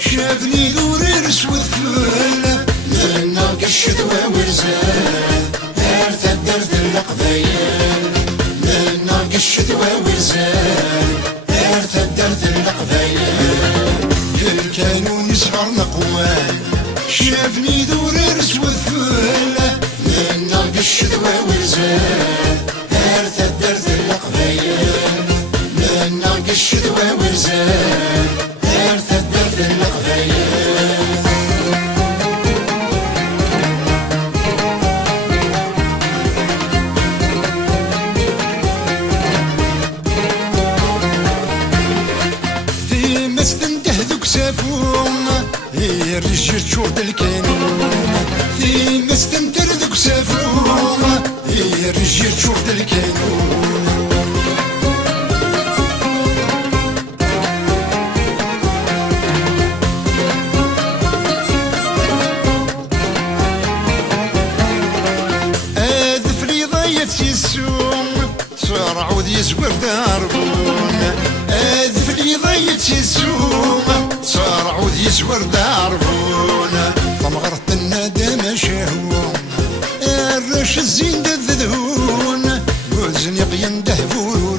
شافني ذوري رسود فل لنا قشدوى ورزان هرث درث القبايل لنا قشدوى ورزان هرث درث القبايل كل كانوا نسهر نقوان شافني ذوري رسود فل لنا قشدوى ورزان هرث درث القبايل لنا قشدوى ورزان هرث درث القبايل سافون الرجال شورد الكانون في مستنتر ذوك سافون الرجال شورد الكانون اذف لي ضيت يسوم صار عود يزور داربون اذف لي ضيت يسوم صار عود يزور داربون طمغرت الندم شهوة الرش الزين دذذون وزنيق يندهفون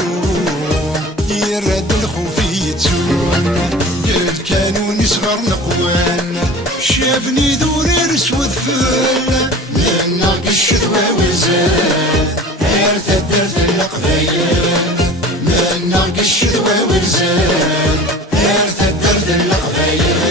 يرد الخوف يتسون قلت كانوا نصغر نقوان شافني ذوري رسود فل لنا قشدوى وزان هرث درث القبايل لنا قشدوى وزان هرث درث القبايل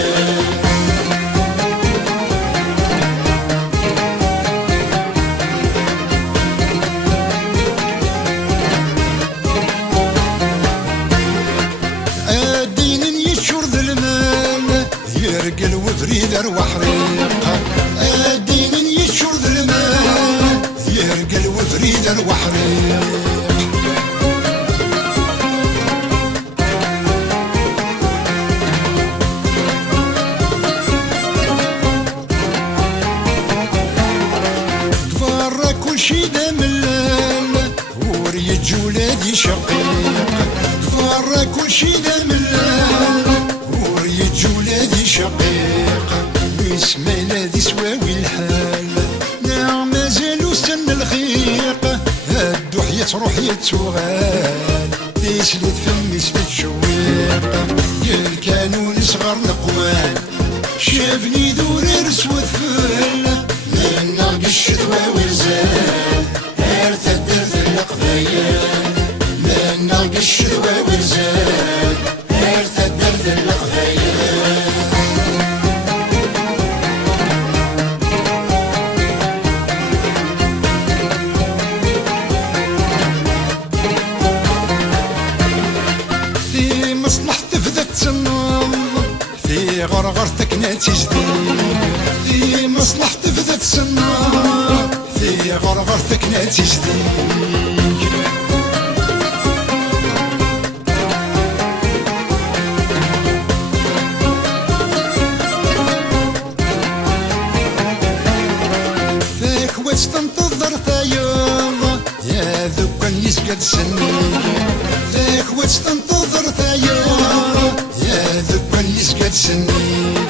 يرقل وفريد ارواح ريقه الدين يشور ذا المال يرقل وفريد ارواح ريق تفرى كل شي دا ملال وريد جولادي شقيق تفرى كل شي دا ملال جولادي شقيق واسمايل ذي سواوي الحال نعم مازالو سن الخيق هادو حياة روح يتوغال تسلت فمي سلت شويق قال كانوا نصغر نقوان شافني دوري رسود فل لنا قشدوى ورزان هرث درث القبايل لنا قشدوى ورزان هرث درث القبايل في غرغرتك ناتي جديد في مصلحة بدات النار في غرغرتك ناتي جديد فيك واش تنتظر ثايا يا ذوكان يسقد سنيك فيك واش تنتظر ثايا يا ذوكان يسقد سنيك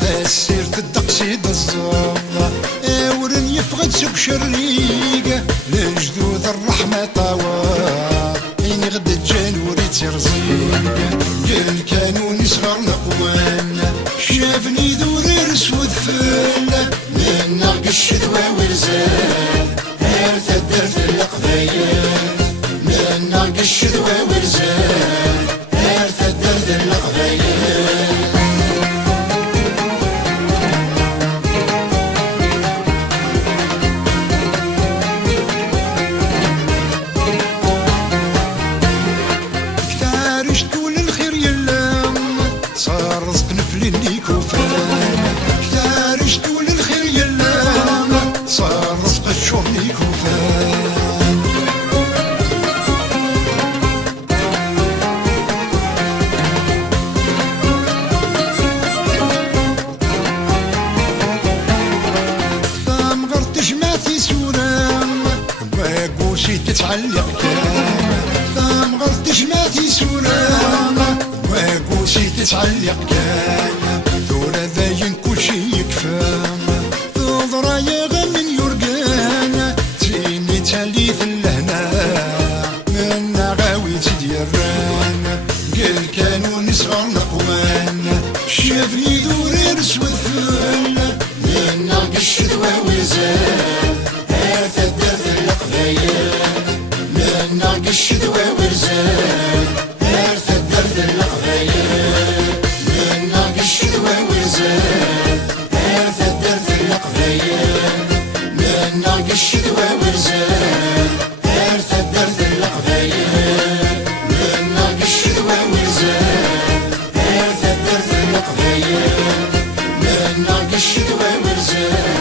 فسيرت الدقسيد الزوضة اورن يفقد سوق شريك لجدود الرحمة طوال إني غد الجانوري ترزيك قال كانوا نصغر نقوان شافني ذوري رسود فل لنا الشدوى ورزان هرث الدرث القبايل من ناق الشدوى ورزان هرث الدرث القبايل صار رزق نفلين ليك وفان كتار شتول الخير يلام صار رزق الشوق ليك وفان ثام غرت جمعتي سورام باقوشي تتعلق كان ثام غرت جمعتي سورام وكلشي تتعلق كان ثورة باين كلشي يكفان تضرا يا من يرقان تيني تاليف اللهنا منا غاوي تديران قل كانوا نسغر نقوان شافني دوري رسوة فل منا قشدوى ورزان هاث الدرث القبايل منا قشدوى ورزان هاث الدرث القبايل منا قشدوى ورزان هاث الدرث القبايل منا قشدوى ورزان هاث الدرث القبايل منا قشدوى ورزان هاث الدرث القبايل منا قشدوى ورزان